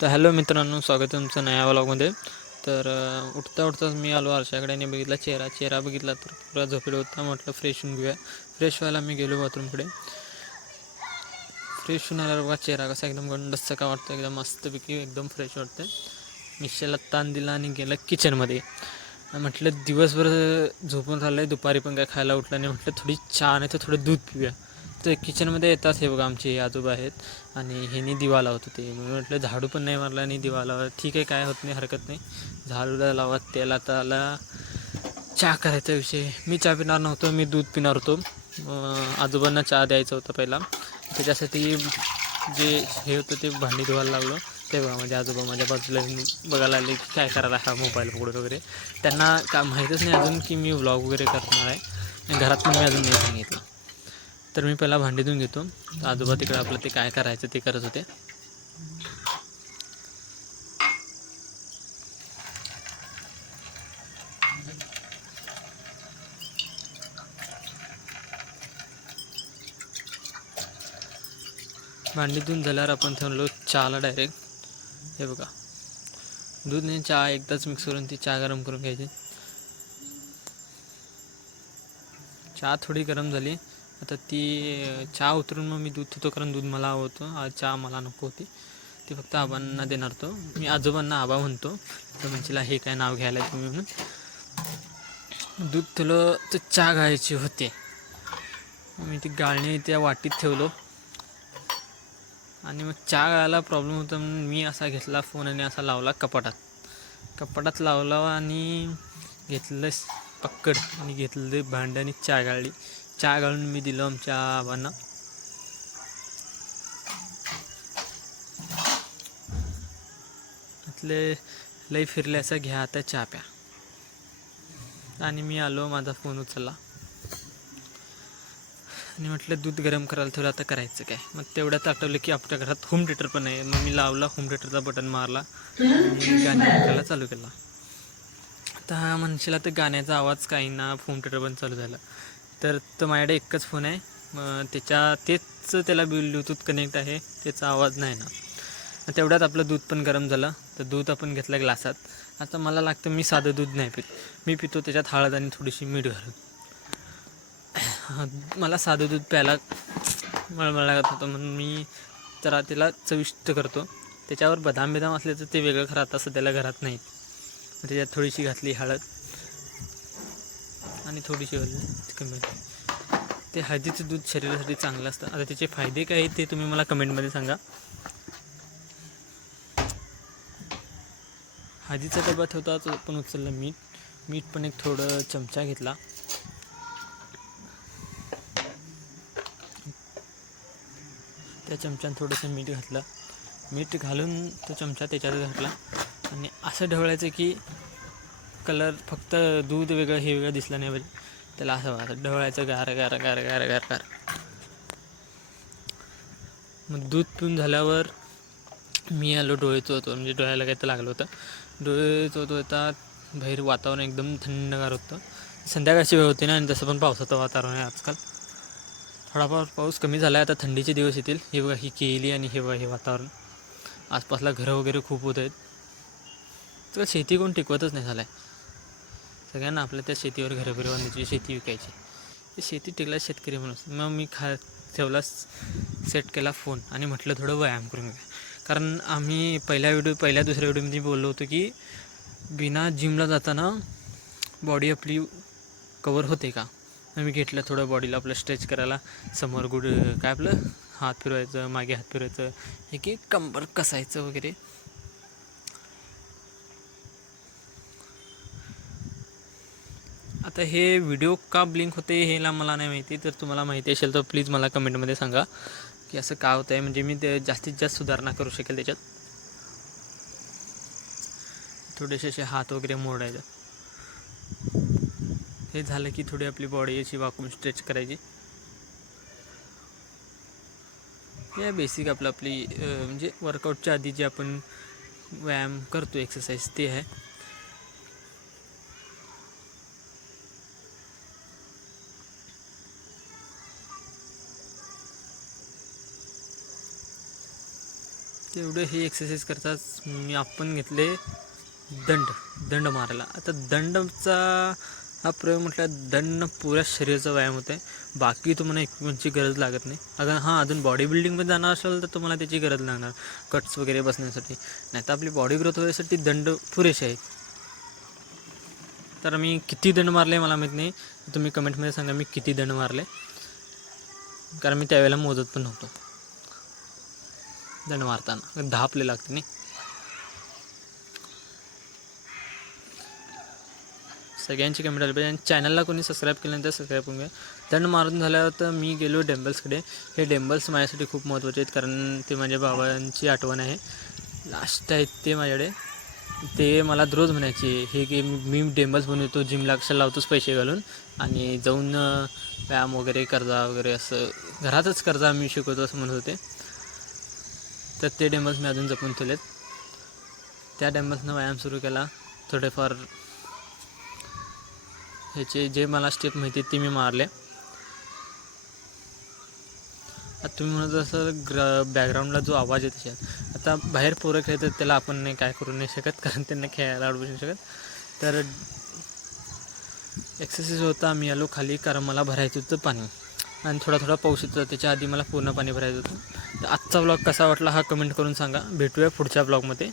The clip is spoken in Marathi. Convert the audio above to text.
तर हॅलो मित्रांनो, स्वागत आहे तुमचं नया व्लॉगमध्ये. तर उठता उठताच मी आलो आरशाकडे आणि बघितला चेहरा बघितला तर पुरा झोपेल होता. म्हटलं फ्रेश होऊन घेऊया. फ्रेश व्हायला मी गेलो बाथरूमकडे. फ्रेश होऊन आल्यावर बघा चेहरा कसा एकदम गंडसचा का वाटतं, एकदम मस्तपैकी एकदम फ्रेश वाटतं. मिक्सरला ताण दिला आणि गेलं किचनमध्ये. म्हटलं दिवसभर झोपून राहिलं आहे, दुपारी पण काय खायला उठलं नाही. म्हटलं थोडी चहा नाही तर थोडं दूध पिऊया. तर किचनमध्ये येतात हे बघा आमचे आजोबा आहेत आणि ह्यानी दिवा लावत होते. मी म्हटलं झाडू पण नाही मारला आणि दिवा लावा, ठीक आहे काय होत नाही, हरकत नाही, झाडूला लावा. त्याला त्याला चहा करायचा विषय. मी चहा पिणार नव्हतो, मी दूध पिणार होतो. आजोबांना चहा द्यायचा होता पहिला, त्याच्यासाठी जे हे होतं ते भांडी धुवायला लागलो. ते बघा माझे आजोबा माझ्या बाजूला बघायला आले की काय करायला हा मोबाईल पकडून वगैरे. त्यांना का माहीतच नाही अजून की मी व्लॉग वगैरे करणार आहे. घरात पण मी अजून नाही सांगितलं. तर मी पहिला भांडी धुवून घेतो. आजोबा तिकडे आपलं ते काय करायचं ते करत होते. भांडी धुवून झाल्यावर आपण ठेवलो चहाला डायरेक्ट. हे बघा दूध नाही चहा एकदाच मिक्स करून ती चहा गरम करून घ्यायची. चहा थोडी गरम झाली, आता ती चहा उतरून मग मी दूध पितो, कारण दूध मला आवडतं. आज चहा मला नको होती, ती फक्त आबांना देणार होतो. मी आजोबांना आबा म्हणतो, तर म्हणशीला हे काय नाव घ्यायला तुम्ही म्हणून. दूध ठेवलं तर चहा घालायची होते. मी ती गाळणी त्या वाटीत ठेवलो आणि मग चहा गाळायला प्रॉब्लेम होता म्हणून मी असा घेतला फोन आणि असा लावला कपाटात लावला आणि घेतलं पक्कड आणि घेतलं भांडं आणि चहा गाळली. चहा गाळून मी दिलं आमच्या आबांना. म्हटले लई फिरले असं, घ्या आता चहा प्या. आणि मी आलो, माझा फोन उचलला आणि म्हटलं दूध गरम करायला ठेवलं, आता करायचं काय. मग तेवढ्यात आठवलं की आपल्या घरात होम थिएटर पण आहे. मग मी लावला होम थिएटरचा बटन मारला आणि गाणे ऐकायला चालू केला. आता हा म्हणशील तर गाण्याचा आवाज काही ना, होम थिएटर पण चालू झालं. तर माझ्याकडे एकच फोन आहे, मग तेच त्याला ब्लूटूथ कनेक्ट आहे, त्याचा आवाज नाही ना. तेवढ्यात आपलं दूध पण गरम झालं. तर दूध आपण घेतलं ग्लासात. आता मला लागतं मी साधं दूध नाही पित, मी पितो त्याच्यात हळद आणि थोडीशी मीठ घालून. मला साधं दूध प्यायला मळमळ लागत होतं, म्हणून मी जरा त्याला चविष्ट करतो. त्याच्यावर बदाम असले तर ते वेगळं, खरं आता सध्याला घरात नाही. त्याच्यात थोडीशी घातली हळद आणि थोडीशी कमी. ते हळदीचं दूध शरीरासाठी चांगलं असतं. आता त्याचे फायदे काय आहेत ते तुम्ही मला कमेंटमध्ये सांगा. हळदीचा डबा ठेवताच पण उचललं मीठ पण एक थोडं चमचा घेतला. त्या चमच्यानं थोडंसं मीठ घातलं. मीठ घालून तो चमचा त्याच्यात घातला आणि असं ढवळायचं की कलर फक्त दूध वेगळं हे वेगळं दिसलं नाही पाहिजे. त्याला असं ढवळायचं, गार गार गार गार गार गार. मग दूध पिऊन झाल्यावर मी आलो डोळे चोळतो, म्हणजे डोळ्याला काही तर लागलं होतं. डोळे चोळतो येतात, बाहेर वातावरण एकदम थंडगार होतं. संध्याकाळची वेळ होती ना, आणि तसं पण पावसाचं वातावरण आहे आजकाल. थोडाफार पाऊस कमी झाला आहे, आता थंडीचे दिवस येतील. हे बघा ही केली आणि हे बघा हे वातावरण. आसपासला घरं वगैरे खूप होत आहेत. तर शेती कोण टिकवतच नाही झालं आहे. सगळ्यांना आपल्या त्या शेतीवर घरं बांधायची, शेती विकायची. ते शेती टिकला शेतकरी म्हणून. मग मी ठेवला, सेट केला फोन आणि म्हटलं थोडं व्यायाम करून घ्या. कारण आम्ही पहिल्या दुसऱ्या व्हिडिओमध्ये बोललो होतो की बिना जिमला जाताना बॉडी आपली कवर होते का. मी घेतलं थोडं बॉडीला आपलं स्ट्रेच करायला. समोर काय आपलं हात फिरवायचं, मागे हात फिरवायचं, एक कंबर कसायचं वगैरे. आता हे व्हिडिओ का ब्लिंक होते हेला मला नाही माहिती. तर तुम्हाला माहिती असेल तर प्लीज मला कमेंटमध्ये सांगा की असं का होतं आहे, म्हणजे मी ते जास्तीत जास्त सुधारणा करू शकेल त्याच्यात. थोडेसे असे हात वगैरे मोडायचं. हे झालं की थोडी आपली बॉडी अशी वाकून स्ट्रेच करायची. हे बेसिक आपली म्हणजे वर्कआउटच्या आधी जे आपण व्यायाम करतो, एक्सरसाइज, ते आहे. तेवढे हे एक्सरसाइज करतात मी आपण घेतले दंड मारायला. आता दंडचा हा प्रयोग म्हटलं दंड पुऱ्या शरीराचा व्यायाम होत आहे. बाकी तुम्हाला इक्विपमेंटची गरज लागत नाही. अजून बॉडी बिल्डिंगमध्ये जाणार असेल तर तुम्हाला त्याची गरज लागणार कट्स वगैरे बसण्यासाठी. नाही तर आपली बॉडी ग्रोथ होण्यासाठी दंड पुरेसे आहेत. तर मी किती दंड मारले मला माहीत नाही, तुम्ही कमेंटमध्ये सांगा मी किती दंड मारले, कारण मी त्यावेळेला मोजत पण नव्हतो. दंड मारताना 10 आपले लागते नाही. सगळ्यांची कमेंट आली पाहिजे. आणि चॅनलला कोणी सबस्क्राईब केलं नाही तर सबस्क्राईब करून घ्या. दंड मारून झाल्यावर तर मी गेलो डेंबल्सकडे. हे डेंबल्स माझ्यासाठी खूप महत्त्वाचे आहेत, कारण ते माझ्या बाबांची आठवण आहे. लास्ट आहेत ते माझ्याकडे. ते मला रोज म्हणायचे हे की मी डेंबल्स बनवतो, जिमला कशाला लावतोच पैसे घालून, आणि जाऊन व्यायाम वगैरे कर्जा वगैरे असं घरातच कर्जा मी शिकवतो असं म्हणत होते. तर ते डेंबल्स मी अजून जपून ठेवलेत. त्या डेंबल्सनं व्यायाम सुरू केला. थोडेफार ह्याचे जे मला स्टेप माहिती आहेत ते मी मारले. आता तुम्ही म्हणत असं बॅकग्राऊंडला जो आवाज येत असेल, आता बाहेर पोरं खेळतात त्याला आपण नाही काय करू नाही शकत, कारण त्यांना खेळायला अडवू नाही शकत. तर एक्सरसाइज होता. मी आलो खाली कारण मला भरायचं होतं पाणी, आणि थोडा पाऊस येतो. त्याच्या आधी मला पूर्ण पाणी भरायचं होतं. तर आजचा ब्लॉग कसा वाटला हा कमेंट करून सांगा. भेटूया पुढच्या ब्लॉगमध्ये.